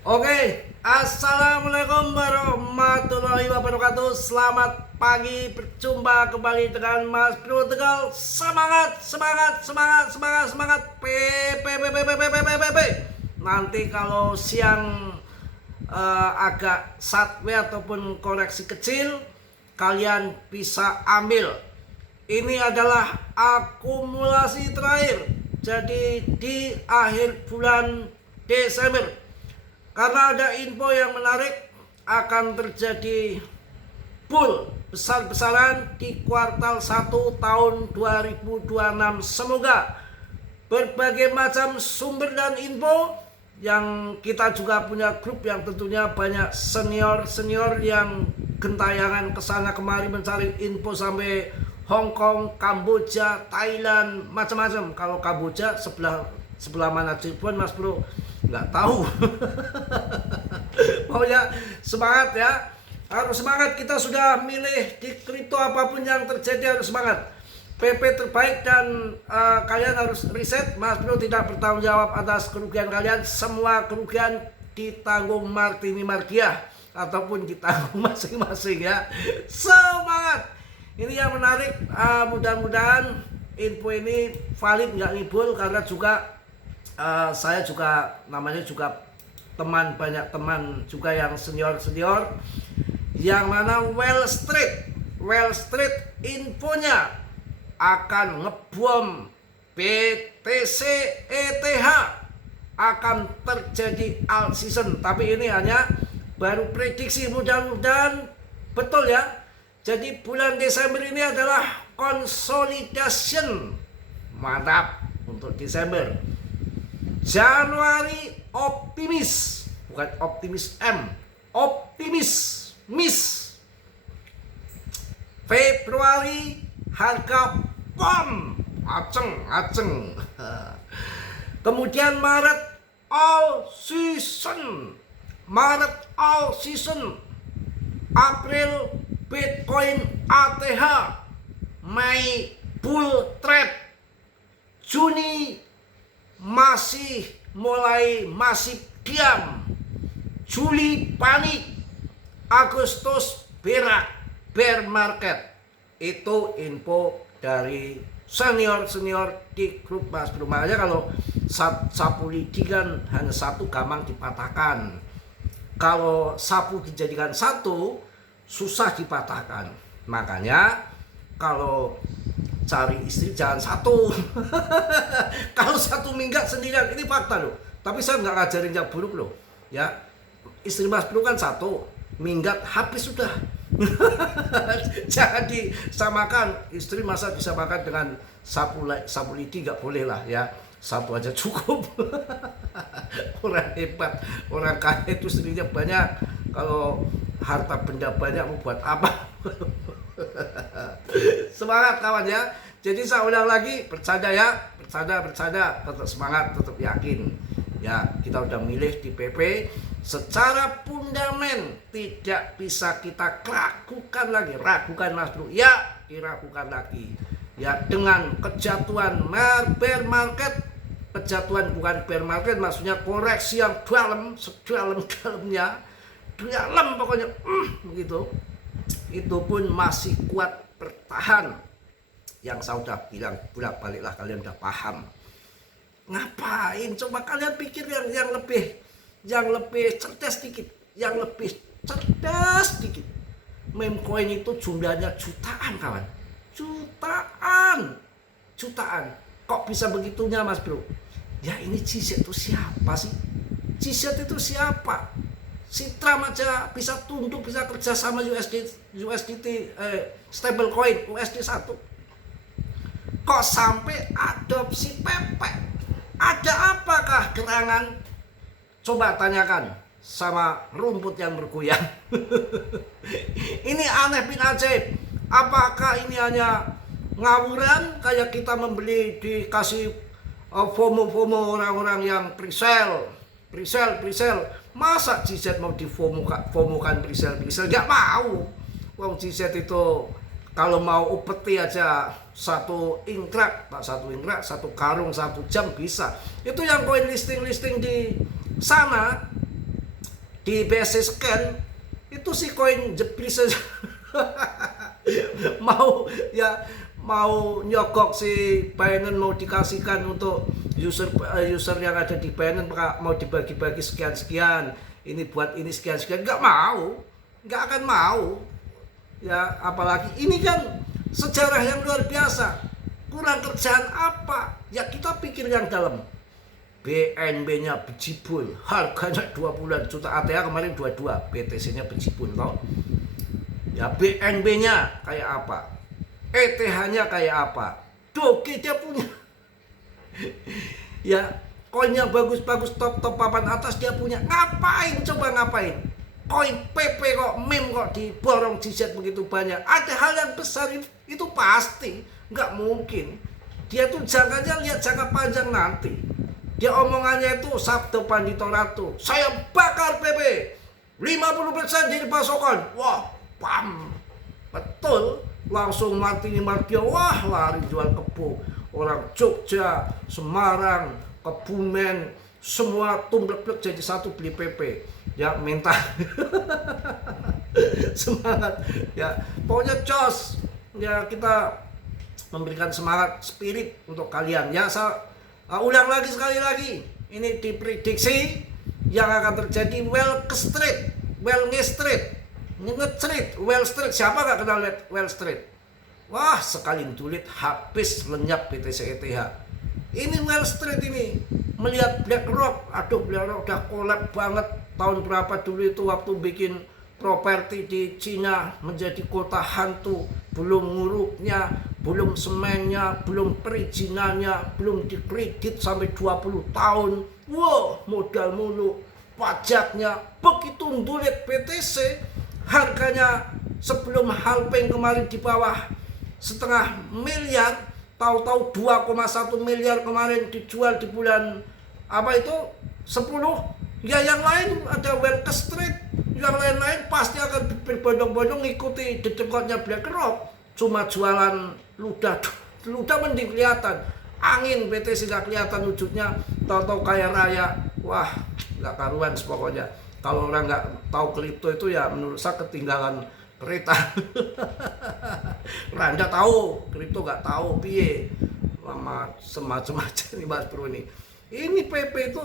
Oke, assalamualaikum warahmatullahi wabarakatuh. Selamat pagi, berjumpa kembali dengan Mas Bro Tegal. Semangat, semangat, semangat, semangat, semangat. P. Nanti kalau siang agak satwe ataupun koreksi kecil, kalian bisa ambil. Ini adalah akumulasi terakhir. Jadi di akhir bulan Desember. Karena ada info yang menarik, akan terjadi bull besar-besaran di kuartal 1 tahun 2026. Semoga berbagai macam sumber dan info, yang kita juga punya grup yang tentunya banyak senior-senior yang gentayangan kesana kemari mencari info sampai Hong Kong, Kamboja, Thailand, macam-macam. Kalau Kamboja sebelah mana Cirebon, Mas Bro? Nggak tahu. Pokoknya semangat ya, harus semangat. Kita sudah milih di kripto, apapun yang terjadi harus semangat. PP terbaik dan kalian harus riset. Mas Bro tidak bertanggung jawab atas kerugian kalian. Semua kerugian ditanggung Martini Mardiah ataupun ditanggung masing-masing ya. Semangat. Ini yang menarik. Mudah-mudahan info ini valid, nggak ngibul, karena juga saya juga namanya juga banyak teman juga yang senior yang mana Wall Street infonya akan ngebom BTC ETH, akan terjadi alt season. Tapi ini hanya baru prediksi, mudah-mudahan betul ya. Jadi bulan Desember ini adalah consolidation, mantap untuk Desember. Januari optimis, bukan optimis M, optimis miss. Februari harga pom aceng. Kemudian Maret all season, April Bitcoin ATH, Mei bull trap, Juni masih diam, Juli panik, Agustus bear market. Itu info dari senior di grup Mas Bro. Makanya kalau sapu lidi kan hanya satu, gampang dipatahkan. Kalau sapu dijadikan satu, susah dipatahkan. Makanya kalau cari istri jangan satu. Kalau satu minggat sendirian, ini fakta loh. Tapi saya nggak ngajarin yang buruk loh ya. Istri Mas Bro kan satu, minggat habis sudah. Jangan disamakan. Istri masa bisa makan dengan sapu lidi, nggak boleh lah ya. Satu aja cukup. Orang hebat, orang kaya itu istrinya banyak. Kalau harta benda banyak mau buat apa? Semangat kawan ya. Jadi saya ulang lagi, bercanda ya, bercanda, tetap semangat, tetap yakin ya. Kita udah milih di PP secara fundamen, tidak bisa kita ragukan Mas Bro ya, diragukan lagi ya. Dengan kejatuhan bear market, kejatuhan bukan bear market, maksudnya koreksi yang sedalam-dalamnya, dalam pokoknya begitu. Itu pun masih kuat bertahan. Yang saya udah bilang bolak-balik lah, kalian udah paham. Ngapain? Coba kalian pikir yang lebih cerdas dikit, Meme coin itu jumlahnya jutaan kawan, jutaan. Kok bisa begitunya Mas Bro? Ya ini GZ itu siapa sih? GZ itu siapa? Citram aja bisa tunduk, bisa kerja sama USDT stablecoin USD 1. Kok sampai adopsi PP? Ada apakah gerangan? Coba tanyakan sama rumput yang bergoyang. Ini aneh bin ajaib. Apakah ini hanya ngawuran kayak kita membeli dikasih FOMO orang-orang yang presale? Masa GZ mau difomokan presale? Gak mau. Wong GZ itu kalau mau upeti aja satu ingkrak, satu karung 1 jam bisa. Itu yang koin listing di sana di BSC Scan itu si koin jepri saja mau mau nyogok si Binance, mau dikasihkan untuk user yang ada di Binance, mau dibagi-bagi sekian-sekian, ini buat ini sekian-sekian, nggak akan mau ya. Apalagi ini kan sejarah yang luar biasa. Kurang kerjaan apa ya, kita pikir yang dalam. BNB-nya bejibun, harganya 20 juta, ATH kemarin 22, BTC-nya bejibun toh. Ya BNB-nya kayak apa, ETH-nya kayak apa, Doge dia punya. Ya koin yang bagus-bagus, top papan atas dia punya. Ngapain coba, ngapain? Koin PP kok, meme kok diborong jiset begitu banyak. Ada hal yang besar itu pasti, nggak mungkin. Dia tuh jangannya lihat jangka panjang nanti. Dia omongannya itu Sabdo Pandito Ratu, saya bakar PP 50% jadi pasokan. Wah, pam, betul. Langsung Martini Martio, wah lari jual kebu. Orang Jogja, Semarang, Kebumen, semua tumblek jadi satu beli PP. Ya minta semangat. Ya pokoknya jos. Ya kita memberikan semangat, spirit untuk kalian. Ya saya ulang lagi sekali lagi. Ini diprediksi yang akan terjadi Wall Street, Wall Street. Wall Street, siapa gak kenal Wall Street? Wah, sekali tulit habis lenyap BTC ETH. Ini Wall Street ini melihat BlackRock, aduh BlackRock udah kolab banget. Tahun berapa dulu itu waktu bikin properti di Cina menjadi kota hantu, belum nguruknya, belum semennya, belum perizinannya, belum dikredit sampai 20 tahun. Wow, modal mulu, pajaknya begitu ndulit BTC. Harganya sebelum halving kemarin di bawah 0,5 miliar, tahu-tahu 2,1 miliar kemarin dijual di bulan apa itu 10. Ya yang lain ada Wall Street, yang lain-lain pasti akan berbondong-bondong ngikuti dedekotnya BlackRock. Cuma jualan ludah mending kelihatan, angin BTC nggak kelihatan wujudnya, tahu-tahu kaya raya. Wah, nggak karuan pokoknya. Kalau orang nggak tahu kripto itu ya menurut saya ketinggalan kereta. Randa tahu, kripto nggak tahu piye. Lama semacam ini Mas Bro ini. Ini PP itu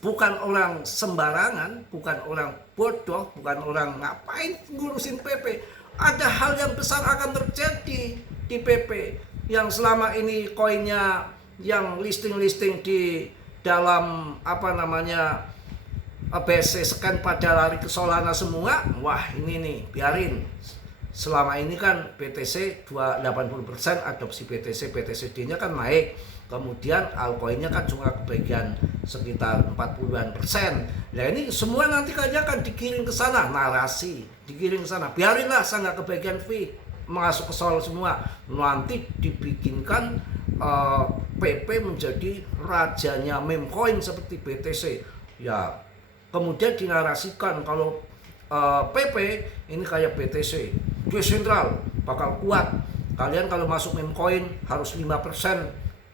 bukan orang sembarangan, bukan orang bodoh, bukan orang ngapain ngurusin PP. Ada hal yang besar akan terjadi di PP yang selama ini koinnya yang listing di dalam apa namanya BSC Scan pada lari ke Solana semua. Wah ini nih biarin. Selama ini kan BTC 80% adopsi BTCD-nya kan naik. Kemudian altcoinnya kan cuma kebagian sekitar 40-an%. Nah ini semua nanti kayaknya akan dikirim ke sana, narasi dikirim ke sana. Biarinlah saya nggak kebagian fee, masuk ke Sol semua. Nanti dibikinkan PP menjadi rajanya meme coin seperti BTC. Ya kemudian dinarasikan kalau PP ini kayak BTC, desentral, bakal kuat. Kalian kalau masuk meme coin harus 5%.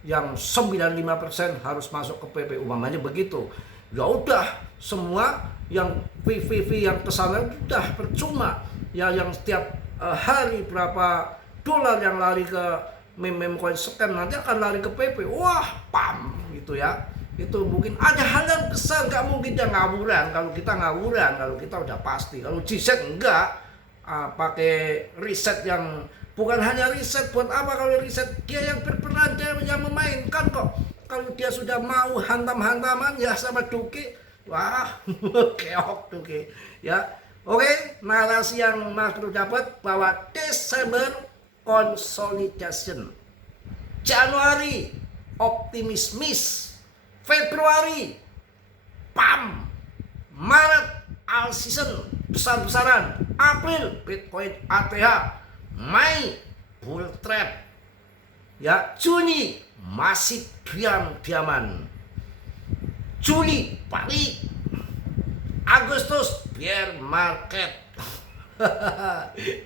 Yang 95% harus masuk ke PP, umpamanya begitu. Ya udah, semua yang fee yang kesana udah percuma. Ya yang setiap hari berapa dolar yang lari ke meme coin Scan nanti akan lari ke PP. Wah, pam gitu ya. Itu mungkin ada hal yang besar, nggak mungkin dia ngawuran. Kalau kita udah pasti. Kalau GZ enggak, pakai riset yang bukan hanya riset, buat apa kalau riset? Dia yang berperan, dia yang memainkan kok. Kalau dia sudah mau hantam-hantaman ya sama Doge, wah keok Doge. Ya, oke, narasi yang Mas Bro dapat bahwa Desember consolidation, Januari optimismis, Februari pam, Maret all season besar-besaran, April Bitcoin ATH, Mei bull trap, ya Juni masih diam-diaman, Juli balik, Agustus bear market.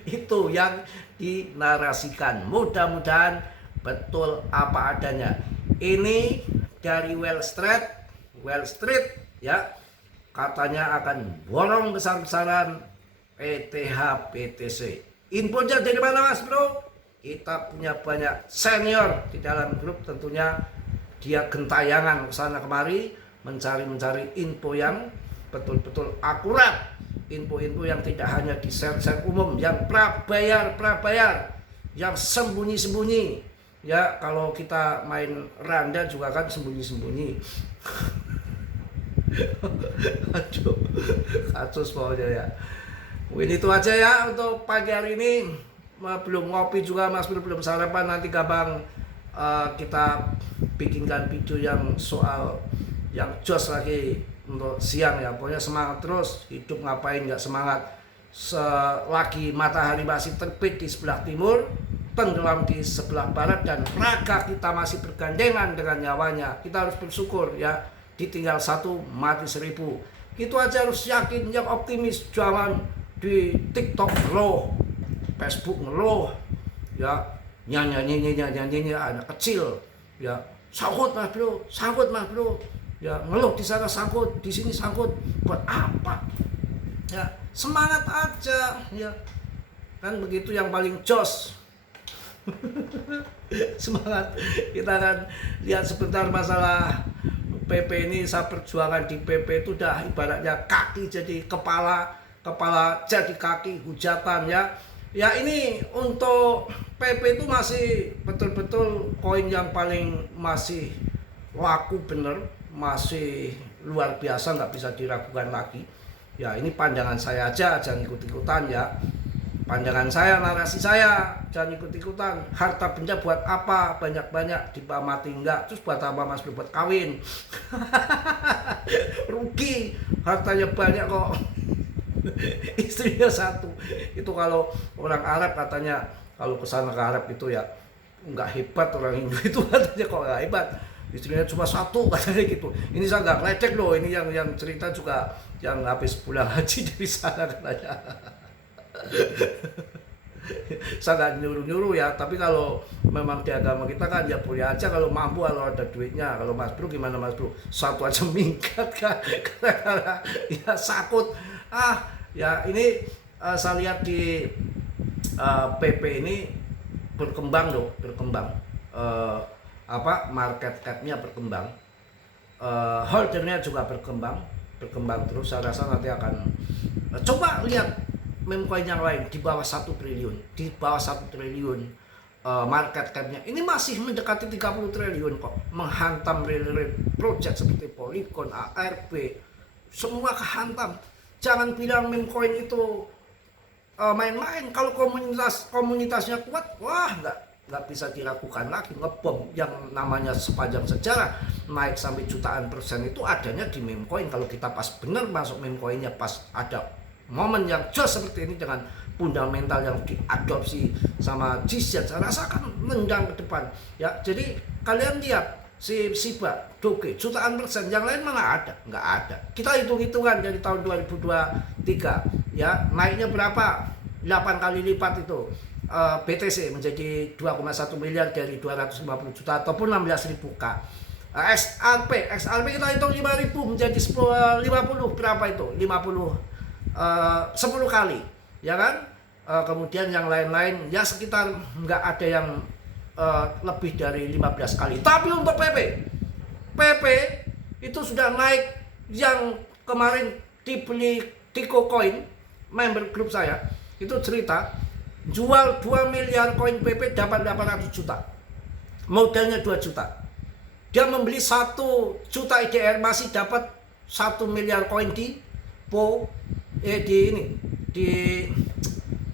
Itu yang dinarasikan. Mudah-mudahan betul apa adanya. Ini dari Wall Street ya. katanya akan borong besar-besaran PTH PTC. Infonya dari mana Mas Bro? Kita punya banyak senior di dalam grup, tentunya dia gentayangan kesana kemari mencari info yang betul-betul akurat, info-info yang tidak hanya di share umum, yang prabayar, yang sembunyi-sembunyi. Ya kalau kita main randa juga kan sembunyi-sembunyi. Aduh, kasus pokoknya ya. Mungkin itu aja ya untuk pagi hari ini. Belum ngopi juga Mas Bro, belum sarapan. Nanti gampang kita bikinkan video yang soal yang jos lagi untuk siang ya. Pokoknya semangat terus, hidup ngapain nggak semangat. Selagi matahari masih terbit di sebelah timur, tenggelam di sebelah barat, dan raga kita masih bergandengan dengan nyawanya, kita harus bersyukur ya. Ditinggal satu mati 1000. Itu aja, harus yakin, yang optimis. Jangan di TikTok ngeluh, Facebook ngeluh ya, nyanyi anak kecil ya, sangkut Mas Bro ya, ngeluh di sana sangkut, di sini sangkut, buat apa ya? Semangat aja ya, kan begitu yang paling jos. Semangat. Kita akan lihat sebentar masalah PP ini. Saya perjuangan di PP itu udah ibaratnya kaki jadi kepala jadi kaki, hujatan ya. Ya ini untuk PP itu masih betul-betul koin yang paling masih laku bener, masih luar biasa, nggak bisa diragukan lagi. Ya ini pandangan saya aja, jangan ikut-ikutan ya. Pandangan saya, narasi saya, jangan ikut-ikutan. Harta benda buat apa? Banyak-banyak di bawah mati enggak. Terus buat apa Mas? Buat kawin. Rugi, hartanya banyak kok. Istrinya satu. Itu kalau orang Arab katanya, kalau kesana ke Arab itu ya nggak hebat, orang Hindu itu katanya kok nggak hebat, istrinya cuma satu katanya gitu. Ini saya nggak ngeledek loh, ini yang cerita juga yang habis pulang haji dari sana katanya. Saya nggak nyuruh-nyuruh ya, tapi kalau memang di agama kita kan ya boleh aja kalau mampu, kalau ada duitnya. Kalau Mas Bro gimana Mas Bro? Satu aja minggat kan, karena ya sakut. Ya ini saya lihat di PP ini berkembang loh, market cap-nya berkembang, holdernya juga berkembang terus. Saya rasa nanti akan coba lihat meme coin yang lain di bawah 1 triliun, market cap-nya ini masih mendekati 30 triliun kok, menghantam real project seperti Polygon, ARP, semua kehantam. Jangan bilang meme coin itu main-main. Kalau komunitasnya kuat, wah nggak bisa dilakukan lagi, ngebom. Yang namanya sepanjang sejarah naik sampai jutaan persen itu adanya di meme coin. Kalau kita pas bener masuk meme coinnya, pas ada momen yang jos seperti ini dengan fundamental yang diadopsi sama G-Set, saya rasa akan nendang ke depan ya. Jadi kalian lihat si Shiba, Doge, jutaan persen, yang lain mana ada? Nggak ada. Kita hitung-hitungan dari tahun 2023 ya, naiknya berapa? 8 kali lipat itu. BTC menjadi 2,1 miliar dari 250 juta ataupun 16.000 K. XRP kita hitung 5.000 menjadi 50 berapa itu? 10 kali ya kan. Kemudian yang lain-lain ya sekitar nggak ada yang lebih dari 15 kali. Tapi untuk PP itu sudah naik. Yang kemarin dibeli di KuCoin, member grup saya itu cerita jual 2 miliar koin PP dapat 800 juta, modalnya 2 juta. Dia membeli 1 juta IDR masih dapat 1 miliar koin di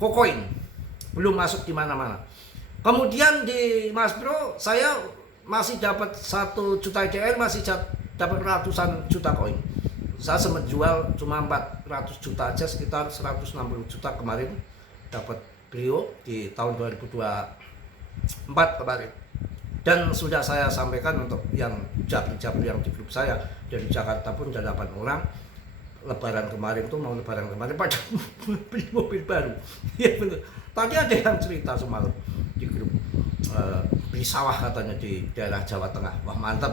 KuCoin, belum masuk di mana-mana. Kemudian di Mas Bro saya masih dapat 1 juta IDR, masih dapat ratusan juta koin. Saya sempat jual cuma 400 juta aja, sekitar 160 juta kemarin dapat beliau di tahun 2024 kemarin. Dan sudah saya sampaikan untuk yang jabri yang di grup saya dari Jakarta pun ada 8 orang. Lebaran kemarin pada beli mobil baru. Iya benar. Tadi ada yang cerita semalam di grup beli sawah katanya di daerah Jawa Tengah. Wah mantap.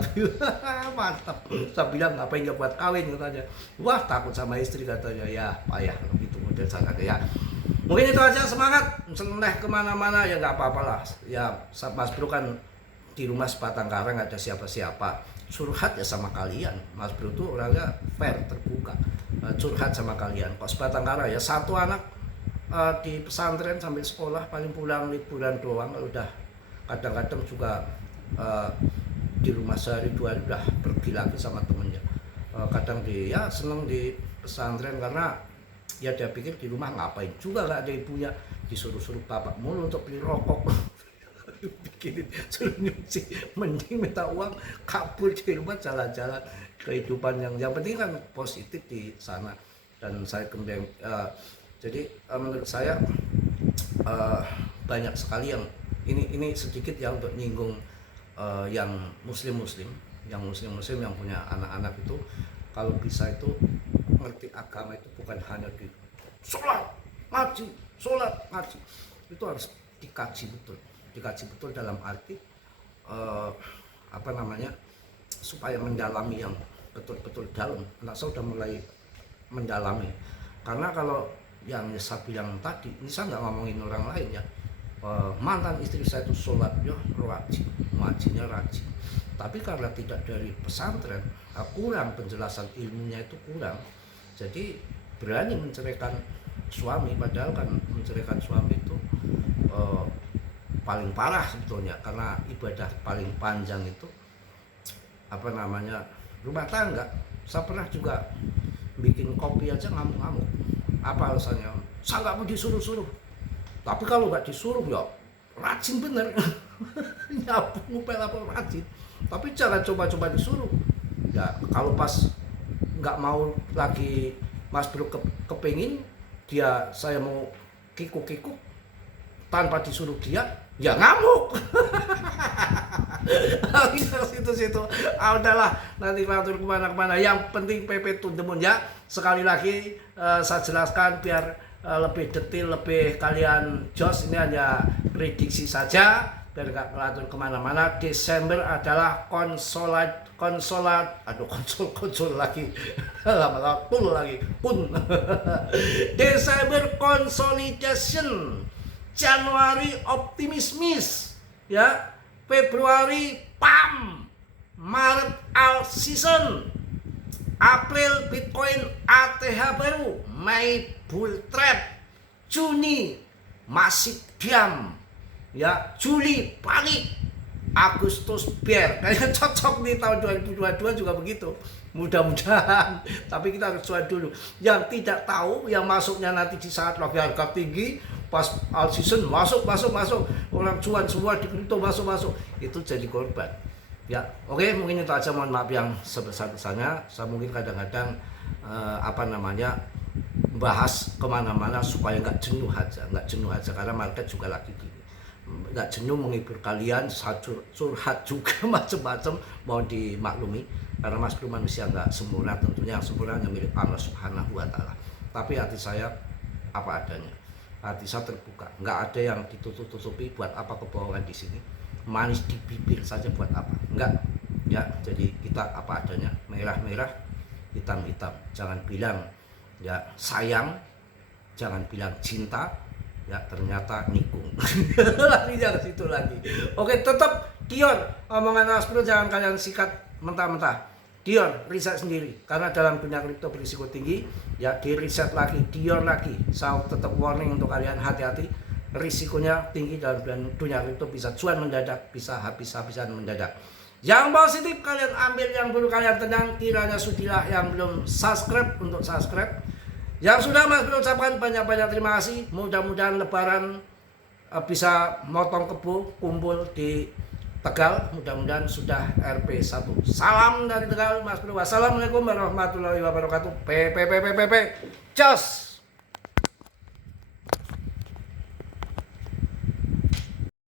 Mantap. Saya bilang ngapain nggak buat kawin katanya. Wah takut sama istri katanya. Ya payah gitu model saya ya. Mungkin itu aja, semangat. Seneh kemana-mana ya nggak apa-apalah. Ya Mas Bro kan di rumah sebatang kara nggak ada siapa-siapa. Curhat ya sama kalian. Mas Bro tuh orangnya fair, terbuka. Curhat sama kalian. Kok sebatang kara ya, satu anak di pesantren sambil sekolah, paling pulang liburan doang. Udah kadang-kadang juga di rumah sehari dua hari udah pergi lagi sama temennya. Kadang dia seneng di pesantren karena ya dia pikir di rumah ngapain juga, nggak ada ibunya, disuruh-suruh bapak mulu untuk beli rokok. Bikinin suruh nyuci, mending minta uang kabur di rumah, jalan-jalan. Kehidupan yang penting kan positif di sana. Dan saya kemudian jadi menurut saya banyak sekali yang ini sedikit ya untuk nyinggung yang muslim yang punya anak-anak itu, kalau bisa itu ngerti agama itu bukan hanya di sholat ngaji, itu harus dikaji betul dalam arti supaya mendalami yang betul-betul dalam. Anak saya sudah mulai mendalami, karena kalau yang saya bilang tadi, ini saya nggak ngomongin orang lain ya, mantan istri saya itu sholatnya rajin, ngajinya rajin, tapi karena tidak dari pesantren, kurang penjelasan ilmunya itu kurang, jadi berani menceraikan suami. Padahal kan menceraikan suami itu paling parah sebetulnya, karena ibadah paling panjang itu rumah tangga. Saya pernah juga bikin kopi aja ngamuk-ngamuk. Apa alasannya? Saya nggak mau disuruh-suruh. Tapi kalau nggak disuruh ya rajin bener. Nyapu ngupel apa rajin. Tapi jangan coba-coba disuruh. Ya kalau pas nggak mau lagi Mas Bro kepengin saya mau kikuk-kikuk tanpa disuruh dia, ya ngamuk. Situ. Udahlah, nanti ngatur kemana-kemana. Yang penting PP to the moon ya. Sekali lagi saya jelaskan biar lebih detail, lebih kalian jos. Ini hanya prediksi saja biar nggak ngatur kemana-mana. Desember adalah konsol lagi. Lama-lama lagi pun. Desember consolidation, Januari optimismis ya, Februari PAM, Maret all season, April Bitcoin ATH baru, Mei bull trap, Juni masih diam ya, Juli panik, Agustus bear. Kayaknya cocok nih tahun 2022 juga begitu. Mudah-mudahan. Tapi kita harus cuan dulu. Yang tidak tahu, yang masuknya nanti di saat lagi harga tinggi, pas all season masuk. Orang cuan semua di kripto masuk. Itu jadi korban. Ya, oke, mungkin itu aja. Mohon maaf yang sebesar-besarnya. Saya mungkin kadang-kadang bahas kemana-mana supaya nggak jenuh aja, karena market juga lagi gini. Nggak jenuh menghibur kalian, curhat juga macam-macam, mau dimaklumi karena Mas Bro manusia nggak sempurna, tentunya yang sempurna yang milik Allah Subhanahu wa Ta'ala. Tapi hati saya apa adanya, hati saya terbuka, nggak ada yang ditutup-tutupi. Buat apa kebohongan di sini, manis di bibir saja buat apa, enggak ya. Jadi kita apa adanya, merah-merah, hitam-hitam. Jangan bilang ya sayang, jangan bilang cinta, ya ternyata nikung. Larinya ke situ lagi. Oke, tetap Dior, omongan Mas Bro jangan kalian sikat mentah-mentah. Dior riset sendiri, karena dalam dunia kripto berisiko tinggi, ya di riset lagi, Dior lagi. Saya tetap warning untuk kalian, hati-hati, risikonya tinggi dalam dunia kripto, bisa cuan mendadak, bisa habis-habisan mendadak. Yang positif kalian ambil, yang perlu kalian tenang, kiranya sudilah. Yang belum subscribe untuk subscribe. Yang sudah, Mas Bro ucapkan banyak-banyak terima kasih. Mudah-mudahan Lebaran bisa motong kebo, kumpul di Tegal. Mudah-mudahan sudah RP1. Salam dari Tegal, Mas Bro. Wassalamualaikum warahmatullahi wabarakatuh. Jos.